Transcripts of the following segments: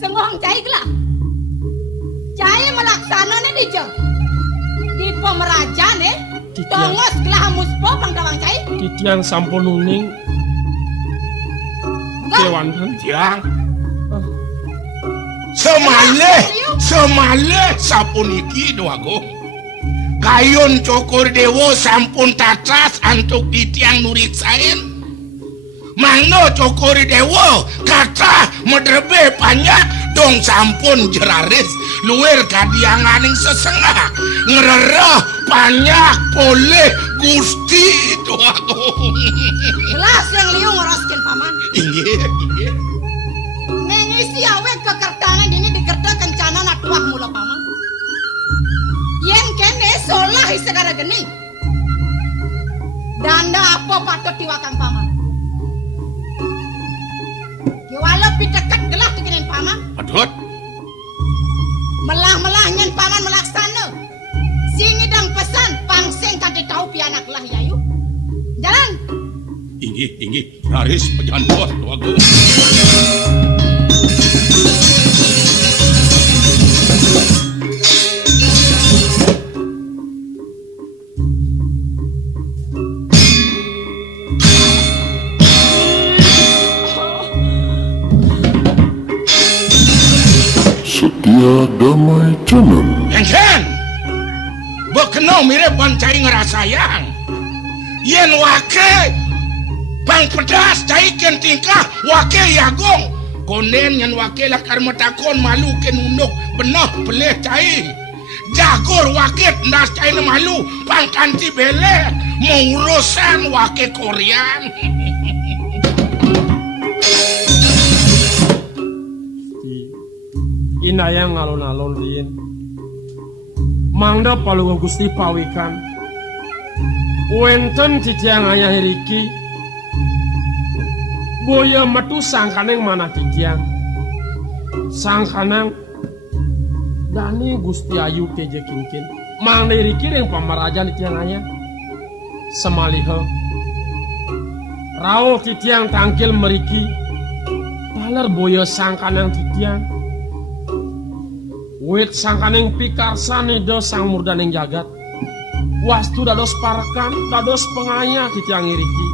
sengoh cai gelah. Cai melaksana di jo. Di pemerajaan tongos gelah muspo pangdawang cai. Di tiang sampun uning. Kewanten tiang. Semale sapuniki doago. Kayun Cokor Dewo sampun tacas antuk di tiang nurik sain. Mangno Cokor Dewo kata medrebe panjang dong sampun jeraris luwer kadianganing sesengah ngererah panjang boleh Gusti doago. Gelas yang liung ngoroskin paman. Iya. Mengisi awet kekertangan ini dikerta kencana nak tuah mula paman. Yen kene solah segala geni. Danda apa patut diwakang paman. Kiwala pitekat gelah tukinin paman. Padut. Melah nyen paman melaksana. Singidang pesan pangsing kaki tahu pianak lah yayu. Jalan. Inggi, raris pejantor doago. Setia Damai Channel. Yen, bekeno mirip pancai ngerasayang. Yen wake bang pedas cai ken tingkah wake yagong. Konen yen wake lakar metakon malu ken unduk benah peleh cai. Jagor wake ndas cai malu pang kanti bele mengurusan wake Korean. Inayang alon-alon riin. Mangda palungo Gusti pawikan. Wenten titiang ayah hiriki. Boya metu sangkaneng mana titiang. Sangkaneng Dani Gusti Ayu teje kinkin. Mangda hiriki yang pamarajan titiang ayah. Semaliho. Rao titiang tangkil meriki. Taler boya sangkaneng titiang. Wit sangkaneng pikarsan do sang murdaning jagat. Wastu dados parakan, dados pengaya titiang iriki.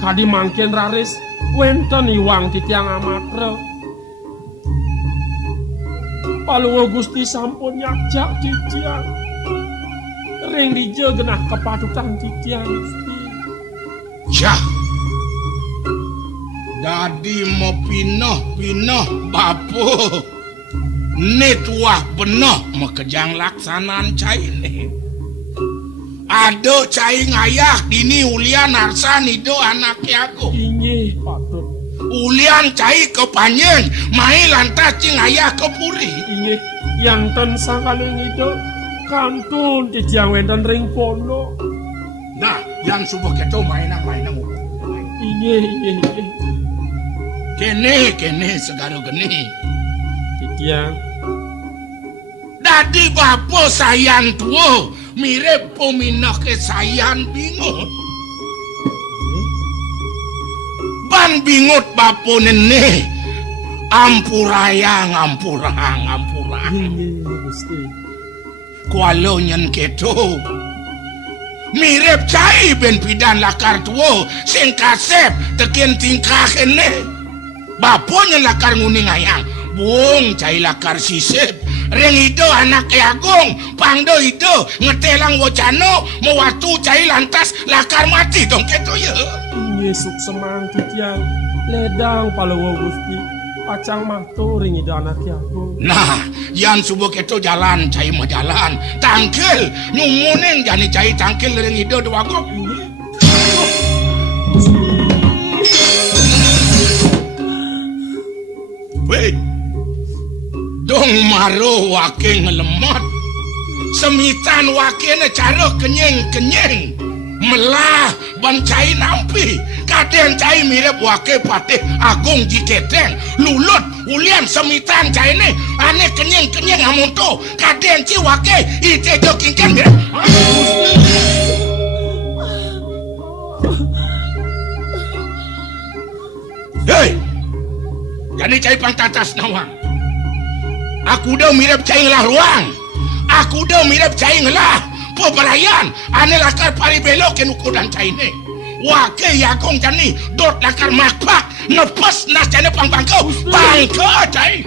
Kadi mangkin raris, wenten iwang titiang amatre. Palungo Gusti sampun nyakjak titiang. Ring dije genah kepatutan titiang Gusti. Jah. Dadi mau pinah bapu. Nituah benoh mekejang laksanaan cai nih. Ado cai ngayah dini ulian arsan itu anak aku. Inye patut. Ulian cai kepanjen mai lantas cing ayah kepuri. Inye yang ten sangkaneng itu kantun titiang wenten ring pono. Nah, yang subuh keto mainang. Inye. Kene segala geni. Titiang. Dadi bapo sayan tuo mirip peminah ke sayan bingut. Ban bingut bapo nene ampurang. Gusti. Kualo nyen keto mirip cai ben pidan lakar tuo sing kasep teken tingkah kene. Bapo nyen lakar nguning ayang. Bung cai lakar sisip ring itu anak Agung pangdo itu ngetelang wocano mewatu cai lantas lakar mati dong keto ya. Yesuk semang titiang ledang palungo Gusti pacang matu ring itu anak Agung. Nah yang subuh keto jalan cai mah jalan tangkil nyumuning jani cai tangkil ring itu dua gok. Wait. Dong maro wake ngelemot. Semitan wake ne cara kenyeng. Melah bancai nampi. Kadang cai mirip wake patih Agung jiketeng. Lulut ulian semitan cai ne. Ane kenyeng amunto. Kadang ci wake ite jokingkan mirip. Hei. Jadi cai pangtatas nawang. Aku udah mirip cai ngelah ruang. Aku udah mirip cai ngelah peberayan. Ane lakar pari belok ke nukudan cai ne. Wake yakong jani dot lakar makpak. Nepas nas jani pang-pangkau. Pangkau cai.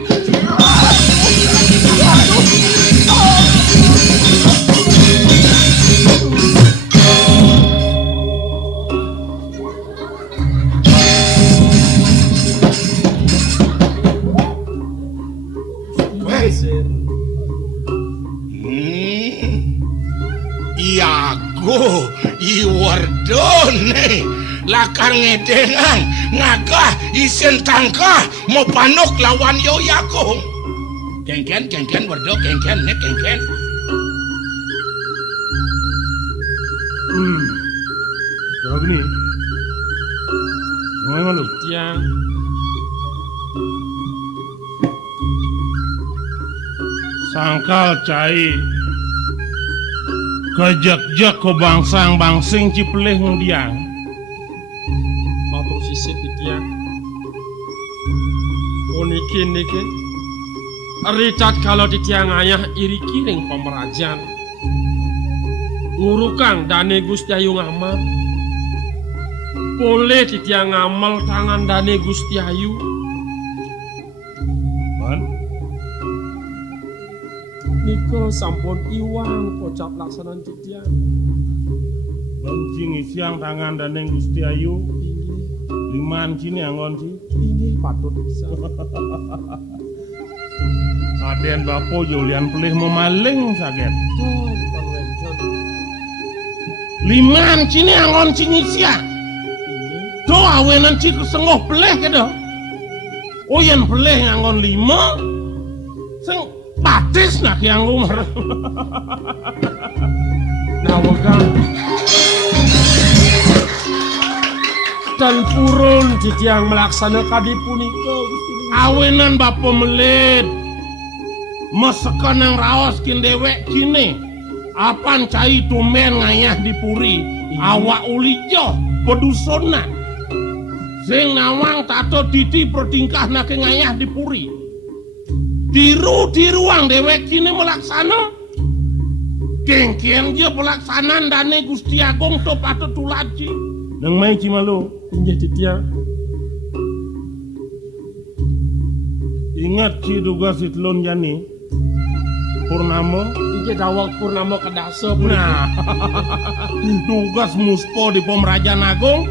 Iago iwardone lakar ngedengan ngagah isen tangkah mau panuk lawan yo Iago kengken wardo kengken kalau gini ngomong lu Tiang sangkal cai kejak-jak ko bangsang-bangsing cipeleh ngdiang matur sisit Tiang niki ricat kalau di tiang ayah iri kiring pemerajan ngurukang dane Gusti Ayu ngamal boleh di tiang ngamal tangan dane Gusti Ayu Niko sampun iwang kocap laksanan titian. Banjing isiang tangan dan yang Gusti Ayu. Liman cini angon ci. Ini patut bisa. Aden bapo Julian pelih memaling saget. Liman cini angon cini siang. Doa wenan ci kesengoh pelih kedo. Oh yang pelih angon lima. Sing patis nak yang umur. Nah wakang dan purun di tiang melaksanakan di punika awenan bapo melit mesekan yang raos kin dewek kini apan cai tumen ngayah di puri awak ulijo pedusona sing nawang tato titi pertingkah nak ngayah di puri di ruang dewek kini melaksana kengkian dia pelaksanaan dane Gusti Agung to patut tulaji nang main cimalu inggih titiang ingat si duga sitlon jani purnama inggih dawak purnama kedasa nah tugas muspo di Pemerajan Agung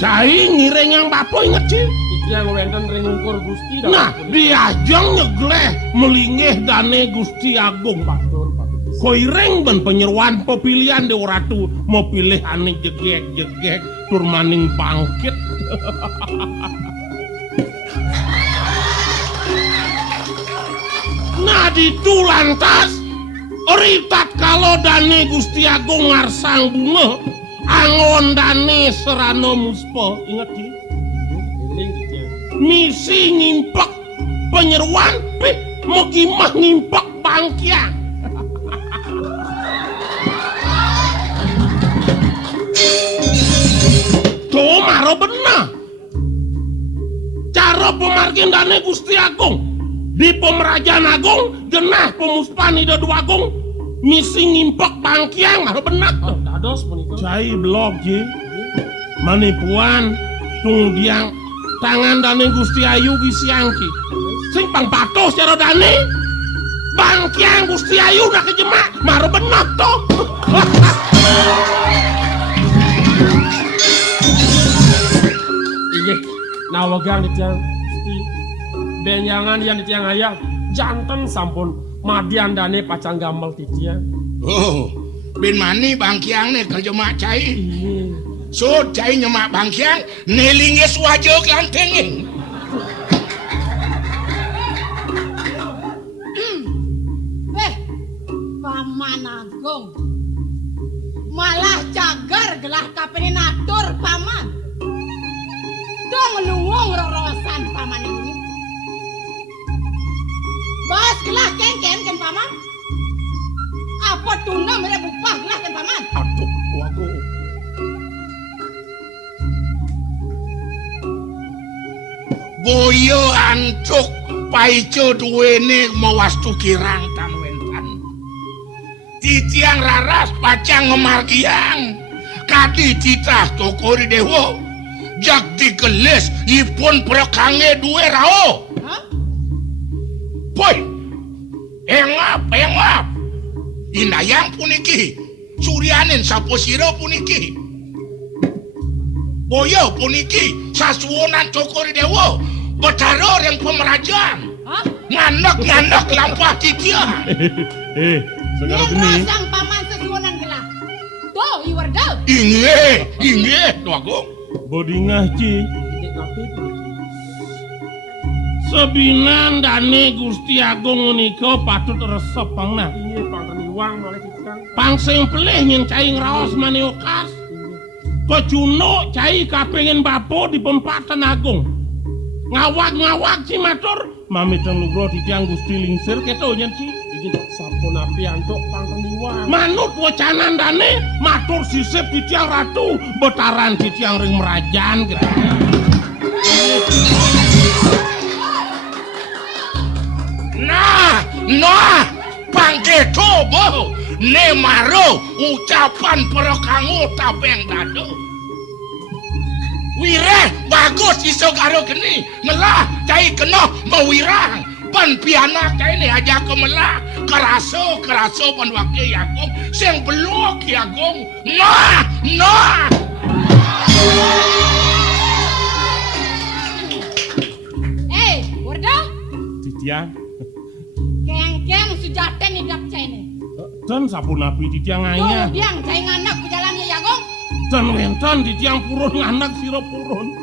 cai ngireng yang bapo inget sih titiang wenten ringungkur Gusti nah diajang nyegleh melingih dane Gusti Agung patut koireng ben penyeruan pepilihan di ratu mau pilih ane jegek tur maning bangkit nah ditulantas ritat kalau dane Gusti Agung ngarsang bunga angon dane serano muspo inget ki misi ngimpak penyeruan mau gimah ngimpak bangkian tuh maro benar cara pemargin dane Gusti Agung di Pemerajan Agung genah pemuspani dadu Agung misi ngimpak bangkiang maro benar dados menika cai blog ji manipuan tung diang tangan dane Gusti Ayu gisiangki sing pang patuh secara dane bangkiang Gusti Ayu udah kejemak maro benar toh nah wagang di tiang benyangan yang di tiang ayah jantan sampun madian dane pacang gambal titiang oh bin mani bangkiang nih kerja mak cai so cai nyemak bangkiang nelingis wajah kelantengin Paman Agung malah cagar gelah kapeninatur paman dong luwung rorosan paman ini bas gelah ken paman apa tuna mere bupah gelah ken paman aduh wago boyo antuk paico duwene mawastu kirang tan wentan. Titiang raras pacang ngemargiang. Kadi titah tokori dewo. Jak dikeles ipun prekange duwe rao. Hah? Boy, engap. Inayang puniki, suryanin saposiro puniki. Boyo puniki, sasuonan tokori dewo. Betaro yang pemerajaan. Hah? Nganak lampah titiang. Sekarang Yang gini. rasang paman sesuonan gelah. Tuh, iwardal. Inge, tuh aku. Bodingah Ci. Titik napi puniki. Sebinan dane Gusti Agung menika patut resep pangna. Ini pangtan iwang malih titiang. Pangsing pelih nyen cai ngraos maniokas. Kecunuk cai kapengen bapo di Pempatan Agung. Ngawak Ci matur. Mamiteng lugro titiang Gusti lingsir keto nyen Ci. Iki sampun api antuk pangtan iwang. Manut wacanan dane matur sisip titiang ratu betaran titiang ring merajaan Nah, pangketo boh, ne maro ucapan perokangu tabeng dado. Wireh bagus iso karo geni, ngelah cai kena mewirang. Pan pianak cai ne aja kemelah, keraso pan wakil Agung, sing belok Agung. Nah. Wardal. titiang. Keng sujateng idap cene. Dan sapunapi titiang nganya. Diang cai nganak pejalannya Yagong. Dan wenten titiang purun nganak sira purun.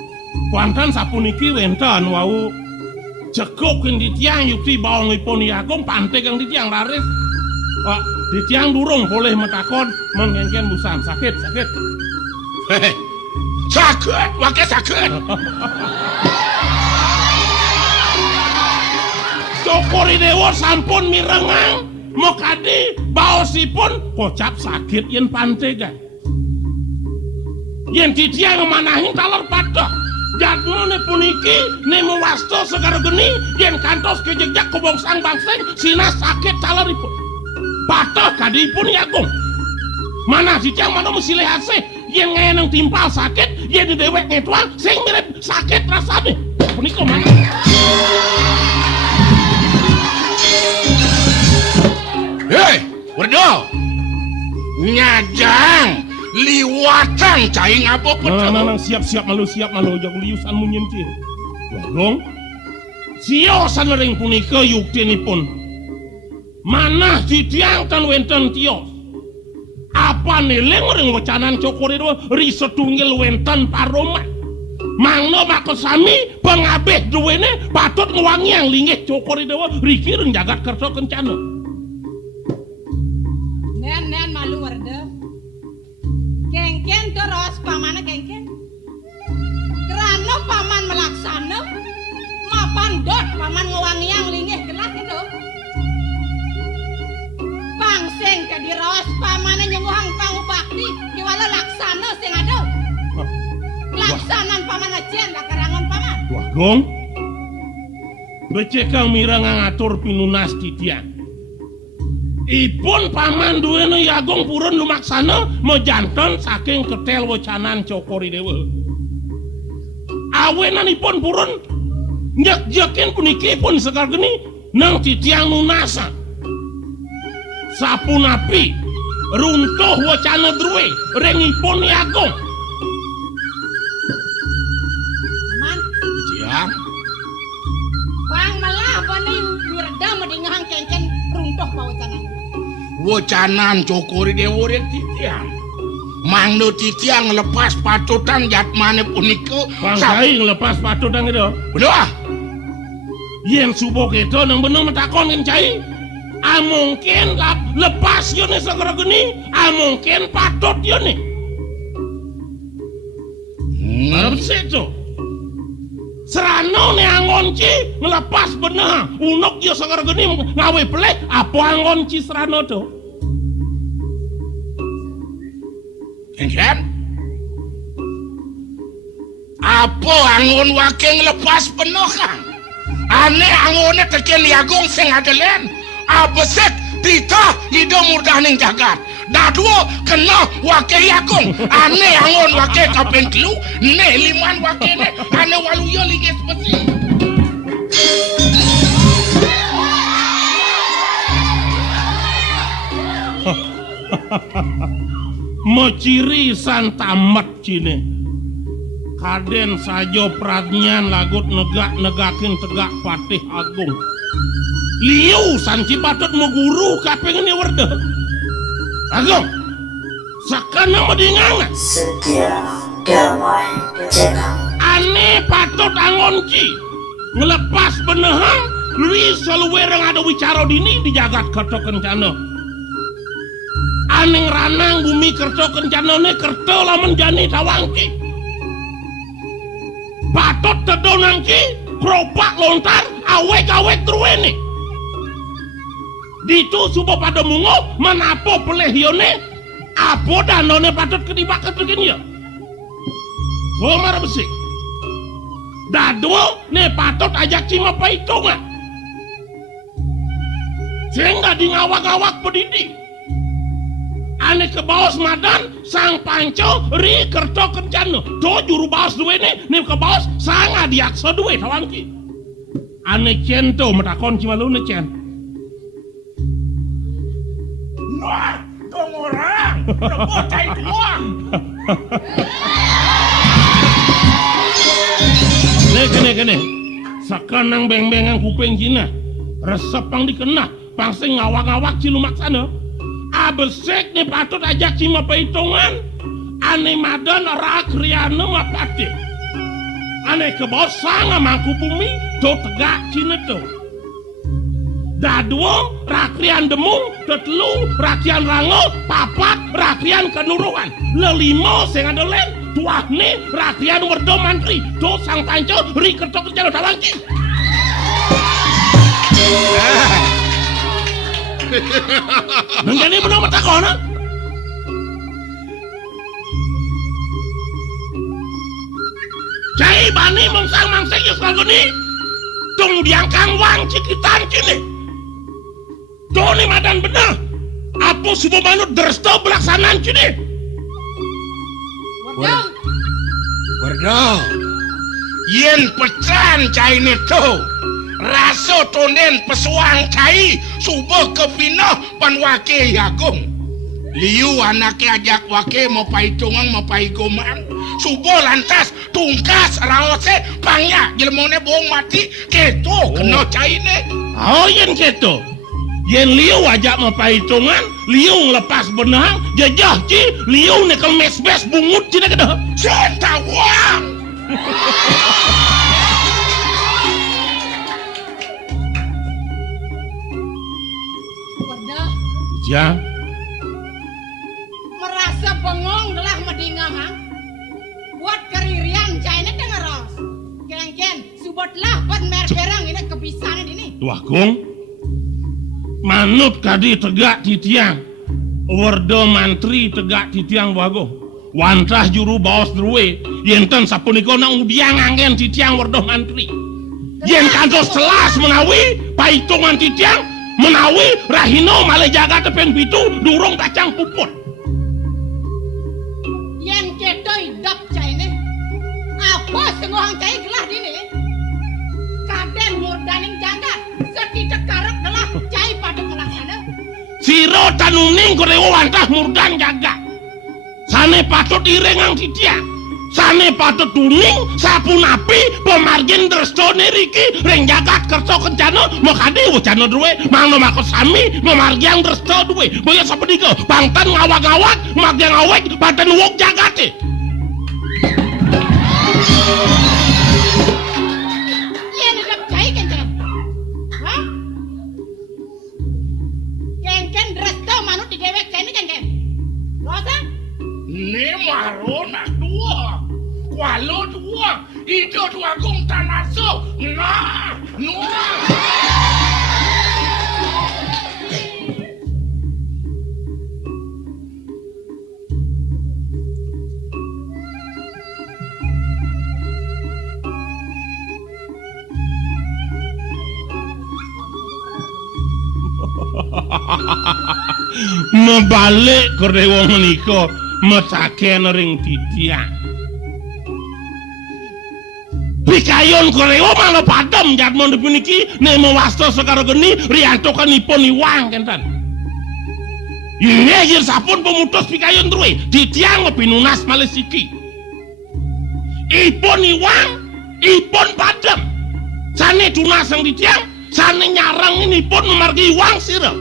Kuantan sapuniki wenten wau jegok titiang yukti bawangipun Agung pantai kang titiang laris. Pak, titiang durung boleh metakon mengengken busan sakit. Hei, sakit, wakil sakit. Cokori dewa sampun mirengang mokadi baosipun kocap sakit yen pantega yen titiang manahin taler patok jadmone puniki nemu wasto segar geni yen kantos kejejak kebangsaan bangseng sina sakit taleripun patok kadipun Agung mana titiang mana mesti lehase yen ngeneng timpal sakit yen dewek ngetuang sing mirip sakit rasane punika mana Hei, Werdo. Nyajang liwatan cai ngapa betul. Nang siap malu jak liusan munyentir. Wagong. Siosan ring punika yuktinipun. Manah titiang tan wenten tios. Apa neleng ring wacanan cokore do risetungil wenten paroma. Mangno makosami pengabeh duwene patut ngewangi yang linggih cokore dewa riki ring jagat kersa kencana. Nen malu warda. Kengken terus pamana kengken. Kerana paman melaksana mapan dot paman ngewangi yang linggih gelas itu. Pangsing ke diraos pamana nyemuhang pangubakti diwala laksana sing ada. Laksanan paman ajen karangan paman. Wagong. Becekang mirang ngatur pinunas titian. Ipun paman duwene Agung purun lumaksana mejanten saking ketel wacanan cokori dewa. Awenanipun purun njek-jekin puniki pun sekar geni nang titiang nunasa. Sapunapi runtuh wacana druwe rengipun Agung. Paman, Tiang, bang malah bani wirda medingahang kengken runtuh pawacanan. wacanan cokori dewa rek titiang. Mangno titiang lepas patutan jatmane punika. Bangkai ngelepas patutan itu. Bedah. Yen subuh kita nang bener metakon kan cai. Mungkin lepas yone segera geni, mungkin patut yone. Arep seto. Serano ne angonci ngelepas bener, unuk yo segera geni ngawe pelek apa angonci serano to. Kengken? apa angon wake ngelepas penuh kang ane angone teken Agung sing adelen abesek tita hido murdaning jagat dadwo kena wake Agung ane angon wake kaping 3 ne liman wake ne ane waluyo ligis besi Meciri san tamat cine kaden sajo pradnyan lagut negakin tegak patih agung liu san cipatut meguru kaping ini werde agung sakana medinganga Setia damai tenang. ane patut angonci ngelepas benehang li seluwereng ada wicara dini di jagat kerto kencana aning ranang bumi kerto kencanane kerto lamun jani tawangki patut tedonangki propak lontar awek-awek truwene ditu supo pada mungo manapo pelehione apo danone patut ketibak ketekin ya Omar besi dadwo ne patut ajak cima paitungan sehingga di ngawak-ngawak pedidi ane ke bawas madan sang panco ri kerto kencana do juru bawas duwe ne ke bawas sang adiaksa duwe tawangki ane cento metakon cima lu ne cen Wah, dong orang rebocai doang kene sakanang beng-bengang kuping Cina resep pang dikenah pang sing ngawak-ngawak cilumak sana abesek nih patut ajak cima paitungan ane madan rakriana mapati ane kebos sanga mangku bumi do tegak Cina tuh dadwo rakrian demung tetelu rakian rango papat rakian kenuruan lelimo sing adelen tuah nih rakian werdo mantri do sang panco ri kerto kerjaan tawangki menjadi benar matakona cai bani mengsang mangseng yus kalgoni tung diangkang wang cikitan kini doni madan benar apa subuh manut dersto pelaksanaan kini Wardo yen pecan cai itu raso tonen pesuang cai subuh kepino pan wake Agung liu anaknya ajak wake mau paitungan mau paigoman subuh lantas tungkas rawose pangnya jelmone bohong mati keto kena cai ne oh yen keto yen liu ajak mau paitungan liu ngelepas benang jajah ci liu nekel mes-mes bungut cina kedah Sentawang Wadah, ya merasa bengong gelah medingahang buat keririan caine dengeros kengken subotlah pan merberang ini kebisangan ini tuah kung manut kadi tegak di tiang werdo mantri tegak di tiang wago wantah juru bawas druwe yenten sapuniko nang udiang angen di tiang werdo mantri yen kantos selas menawi paitungan di tiang menawi rahino male jaga tepen pitu durung kacang puput yen keto idap caine apa sengohang cai gelah dini kaden murdaning jagat setidak karep gelah cai pada pelaksana siro tanuning korewo wantah murdan jaga sane patut irengang titia sane patut tuning sapu napi pemargin drestone riki reng jagat kerto kencana makade wacana duwe mangno makot sami memargiang dresto duwe boya sapedika pangtan ngawak-ngawak magiang awek paten wok jagate yen idap cai kencana hah kengken dresto manut di dewek caine kengken rosa ne maro nak dua kualo dua itu dua Agung tanaso nah Mebalik kere wong menika mecaken ring titiang. Pikayon korewa malah padam jadmon puniki nek mewasta sekaro geni riantokanipun iwang kenten. Inggih sampun pemutus pikayon truwe ditiang pinunas malih siki. Ipun iwang, ipun padam. Sane tunas sang ditiang, sane nyarang inipun memargi iwang sira.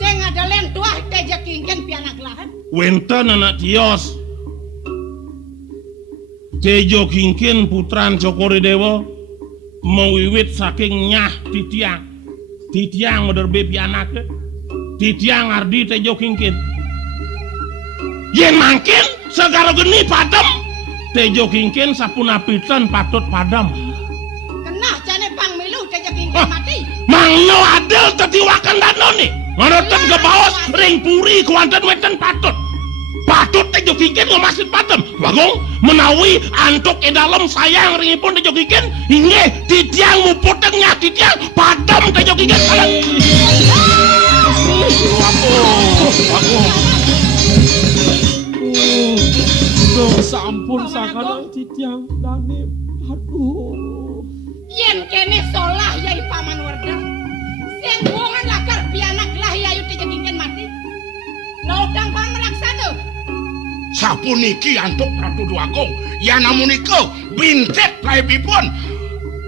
Sing adalen tuah teja kingken pianak lahan. Wenten anak tios. Tejo kingkin putran Cokoredewa mewiwit saking nyah titiang. Titiang moderbe pianake. Titiang ardi tejo kingkin. Yen mangkin segala geni padam. Tejo kingkin sapunapitan patut padam. Kenah jane pangmilu teja kingken mati. Mangno adel tetiwakan danone. Ngonoten ke baos ring puri kuanten weten patut. Patut tejo kingkin ngemasin padam. Bagong menawi antuk dalem sayang ringipun tejo kingkin. Inggih titiang muputengnya titiang padam tejo kingkin. Sampun sakana titiang dane. Aduh. Yen kene solah yai paman Werda. Sing wongan lakar pianak lah yayu teja kingken mati. Lodang paman melaksana. Sapuniki antuk Ratu Dwagung ya namunika bintet laibipun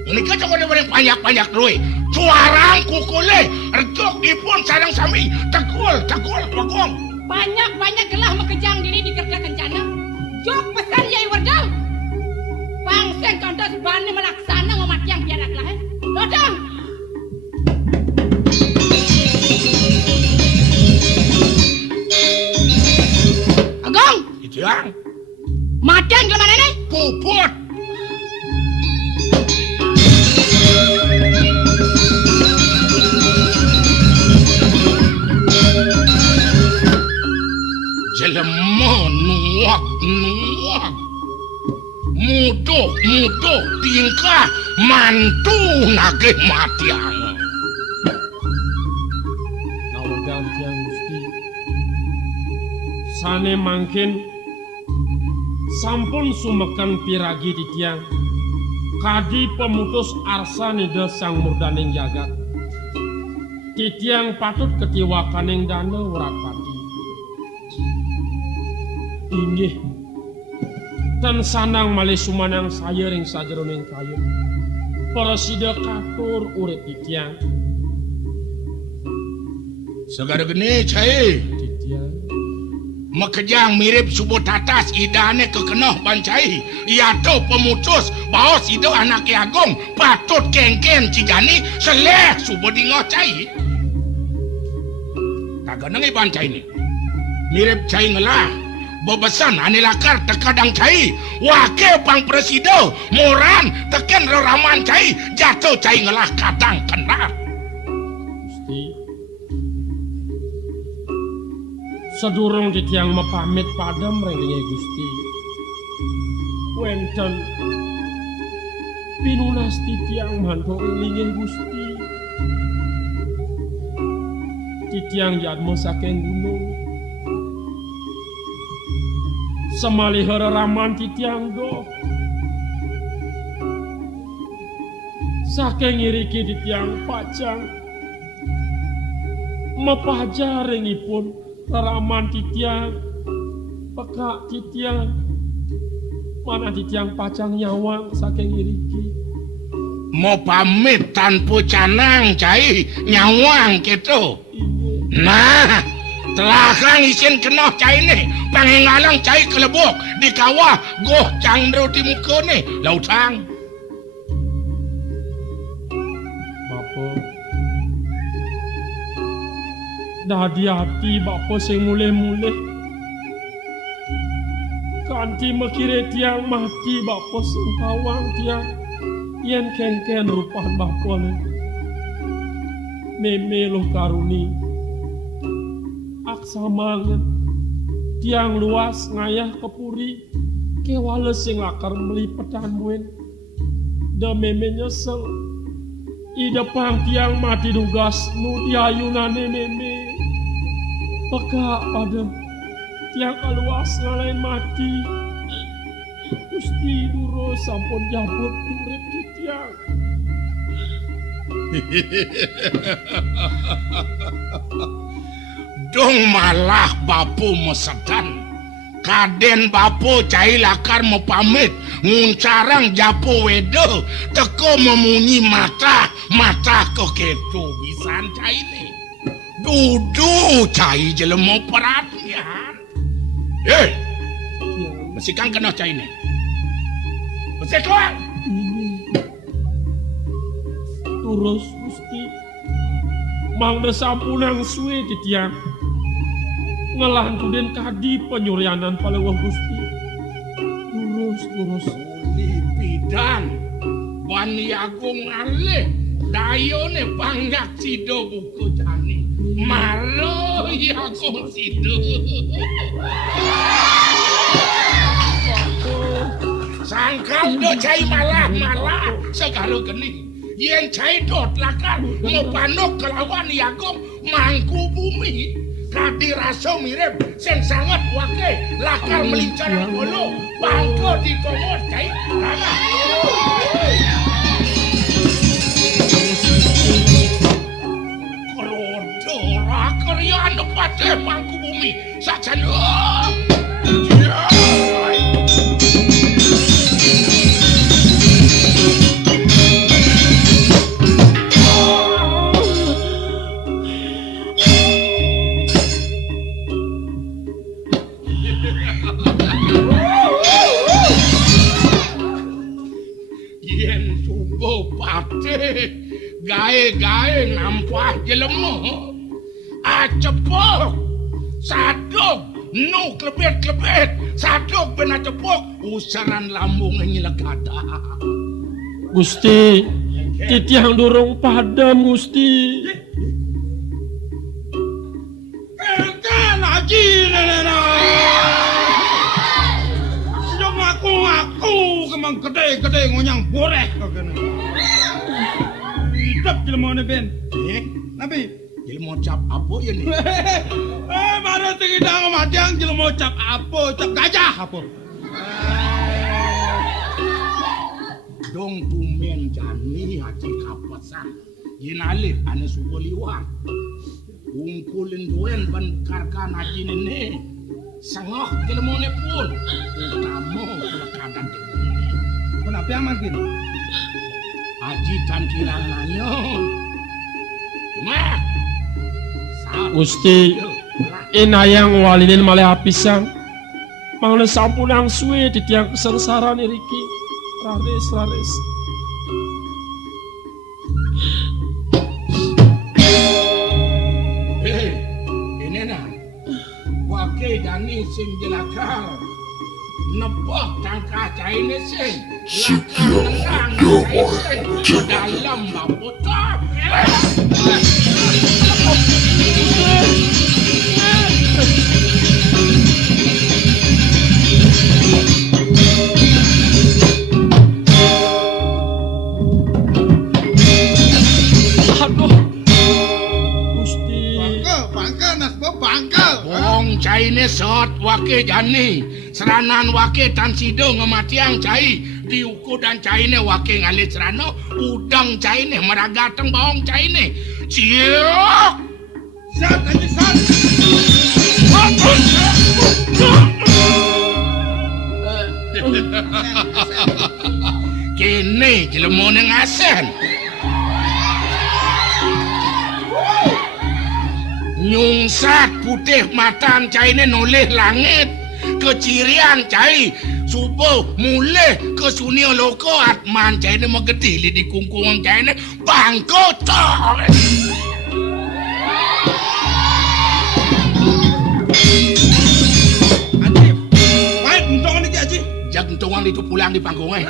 menika coba banyak-banyak duwe suarang kukule retuk dipun sareng sami tegul Dwagung Banyak-banyak gelah mekejang diri di kerja kencana. Jok pesan Yai Werda. Pangseng kandas bani melaksana ngomat yang pianak lah. Lodang. Agong. Titiang Matian ke mana nih? puput jelema nuak muduh tingkah mantu nagih matiang Nawegang tiang Gusti. Sane mangkin sampun sumekan piragi titiang kadi pemutus arsanida sang murdaning jagat. Titiang patut ketiwakaning dana Wuratpati. Inggih tan sanang malih sumanang saya ring sajeroning kayu. Para sida katur urip titiang. segara geni cai Titiang mekejang mirip subuh tatas idane kekenah bancai iato pemutus baos ide anak agung patut kengken cijani seleh subuh dingoh cai kageneng bancai ni mirip cai ngelah bebesan ane lakar tekadang cai wakil pang presido moran teken reraman cai jatuh cai ngelah kadang kena Gusti. Sedurung titiang mepamit padam rengenge Gusti. Wenten pinunas titiang mantuk ringing Gusti. Titiang jadmo saking gunung. Semalih reraman titiang do. Saking ngiriki titiang pacang. Mepajaringipun reraman titiang peka titiang mana titiang pacang nyawang saking ngiriki. mau pamit tanpa canang cai nyawang gitu. Nah telah kang isin kena cai ni pangengalang cai kelebok di kawah goh cangdro di muka ni lautang Bapa dadi hati bapa sing mulih-mulih kanthi mekire tiang mati bapa sing kawang tiang yen kengken rupahan bapa le meme loh karuni aksa manget tiang luas ngayah kepuri kewales sing lakar melipetan muen da meme nyesel ida pang tiang mati dugas nu diayunane meme. Peka pada tiang kaluas ngalain mati. Gusti Duro sampun jabut urip di tiang. Dong malah bapu mesedan. Kaden bapu cai lakar mau pamit nguncarang japo wedo teko memunyi mata ke ketu bisan cai ni dudu cai jelemo perhatian mesti kang kena cai ni mesti keluar Terus Gusti mangda sampunang suwe di tiang ngelantuden kadi penyurianan palewah Gusti. Terus Lipidan Bani Agung alih dayone banyak sido buku jani maro Agung sido sangkal do cai malah segala geni yen cai dot lakar mau panok kelawan Agung mangku bumi kadi rasa mirip sen sangat wake lakar melincaran bolo bangko di komod cai karena kerodo lakar yang pada bangku bumi saja gae nampah jelemu acepok sadok nu klebet sadok bena cepok usaran lambung ngilegada Gusti titiang dorong padam Gusti kan haji nenena sejak ngaku kemang gede ngonyang boreh kagana hidup jelema ne ben nabi jelema cap apa ya ni mana tinggi dang matiang jelema cap apa cap gajah apa dong tumen jani haji kapasan ginalih ane subuh liwat ungkulin duen ban karkan haji nene sangoh jelema ne pun utama pelakadan kenapa aman gini haji tan kirang nanyo mak Gusti inayang walinin malih apisan mangna sampunang suwe di tiang kesengsaraan iriki raris ini nah wake dani sing jelakar nebak tangkah caine sing Setia damai channel. dalam babotak aduh Gusti bangka nasbo bangka bong caine sot wake jani seranan wake tan sido ngematiang cai diuku dan caine wake ngalit serano udang caine meragateng bawang caine ciok sat aja sat kene jelemone ngasen nyungsat putih matan caine noleh langit kecirian cai subuh mulai ke sunio loko atman caine megedili di kungkungan caine bangkotor Haji main untungan lagi Haji jantungan itu pulang di panggungnya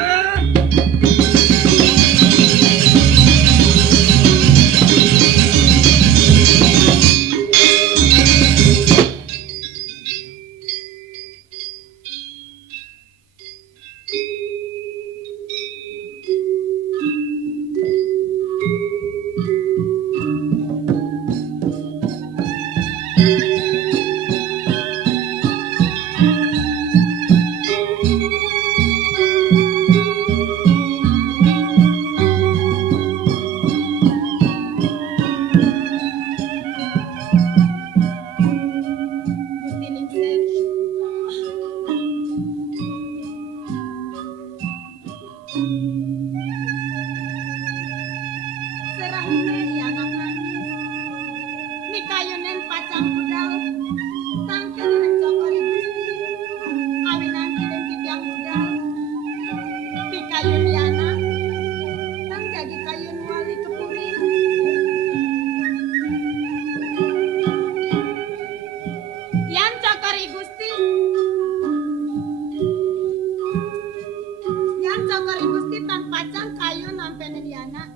nagari Gusti tanpa can kayu nampene diana.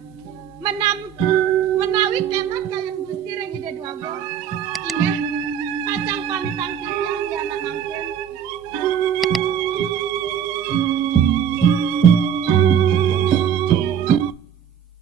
Menawi kemat kayan Gusti